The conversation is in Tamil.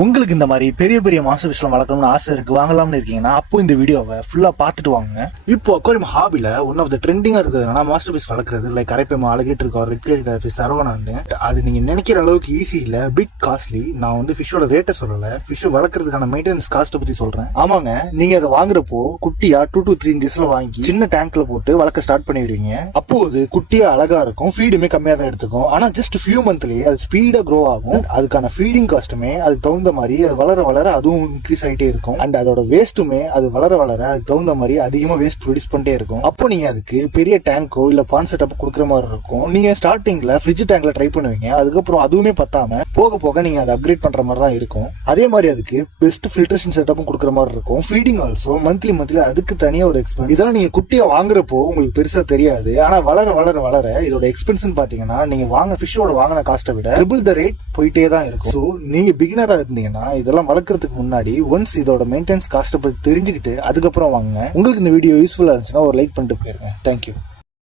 உங்களுக்கு இந்த மாதிரி பெரிய பெரிய மாஸ்டர் ஃபிஷ்லாம் வளர்க்கணும்னு ஆசை இருக்கு, வாங்கலாம்னு இருக்கீங்கன்னா அப்போ இந்த வீடியோவை ஃபுல்லா பார்த்துட்டு வாங்க. இப்போ அக்வாரியம் ஹாபில ஒன் ஆஃப் த ட்ரெண்டிங்கா இருக்கிறதுனா மாஸ்டர் ஃபிஷ் வளர்க்குறது. லைக் கரைப்பேமா, அழகிட்டு இருக்கோம், ரெட் கேட் ஃபிஷ், சரவணான்னு. அது நீங்க நினைக்கிற அளவுக்கு ஈஸி இல்ல, பிட் காஸ்ட்லி. நான் வந்து ஃபிஷ்ஷோட ரேட்டை சொல்லல, ஃபிஷ் வளர்க்கறதுக்கான மெயின்டெனன்ஸ் காஸ்ட்டை பத்தி சொல்றேன். ஆமாங்க, நீங்க அதை வாங்குறப்போ குட்டியா 2 to 3 இன்ச்சஸ்ல வாங்கி சின்ன டேங்க்ல போட்டு வளர்க்க ஸ்டார்ட் பண்ணிடுவீங்க. அப்போ அது குட்டியா அழகா இருக்கும், ஃபீடுமே கம்மியா தான் எடுத்துக்கும். ஆனா ஜஸ்ட் ஃபியூ மந்த்லயே அது ஸ்பீடா க்ரோ ஆகும். அதுக்கான ஃபீடிங் காஸ்ட்டுமே அதுக்கு தகுந்த மாதிரி அது வளர அதுவும் இன்க்ரீஸ் ஆகிட்டே இருக்கும். அண்ட் அதோட வேஸ்ட்டுமே அது வளர அதுக்கு தகுந்த மாதிரி அதிகமா வேஸ்ட் ப்ரொடியூஸ் பண்ணிட்டே இருக்கும். அப்போ நீங்க அதுக்கு பெரிய டேங்கோ இல்ல பாண்ட் செட்டப் கொடுக்குற மாதிரி இருக்கும். நீங்க ஸ்டார்டிங்ல ஃப்ரிட்ஜ் டேங்க்ல ட்ரை பண்ணுவீங்க, அதுக்கப்புறம் அதுவுமே பத்தாம போக போக நீங்க அதை அப்கிரேட் பண்ற மாதிரி தான் இருக்கும். அதே மாதிரி அதுக்கு பெஸ்ட் ஃபில்ட்ரேஷன் செட்டப்பும் கொடுக்குற மாதிரி இருக்கும். ஃபீடிங் ஆல்சோ மந்த்லி அதுக்கு தனியா ஒரு எக்ஸ்பென்ஸ். இதெல்லாம் நீங்க குட்டியா வாங்குறப்போ உங்களுக்கு பெருசா தெரியாது. ஆனா வளர இதோட எக்ஸ்பென்ஸ் பாத்தீங்கன்னா நீங்க ஃபிஷ்ஷோட வாங்கின காஸ்ட்டை விட ட்ரிபிள் த ரேட் போயிட்டே தான் இருக்கும். ஸோ நீங்க பிகினரா இருந்தீங்கன்னா இதெல்லாம் வளர்க்கறதுக்கு முன்னாடி ஒன்ஸ் இதோட மெயின்டெனன்ஸ் காஸ்ட்டை பத்தி தெரிஞ்சுக்கிட்டு அதுக்கப்புறம் வாங்க. உங்களுக்கு இந்த வீடியோ யூஸ்ஃபுல்லா இருந்துச்சுன்னா ஒரு லைக் பண்ணிட்டு போயிருங்க. தேங்க்யூ.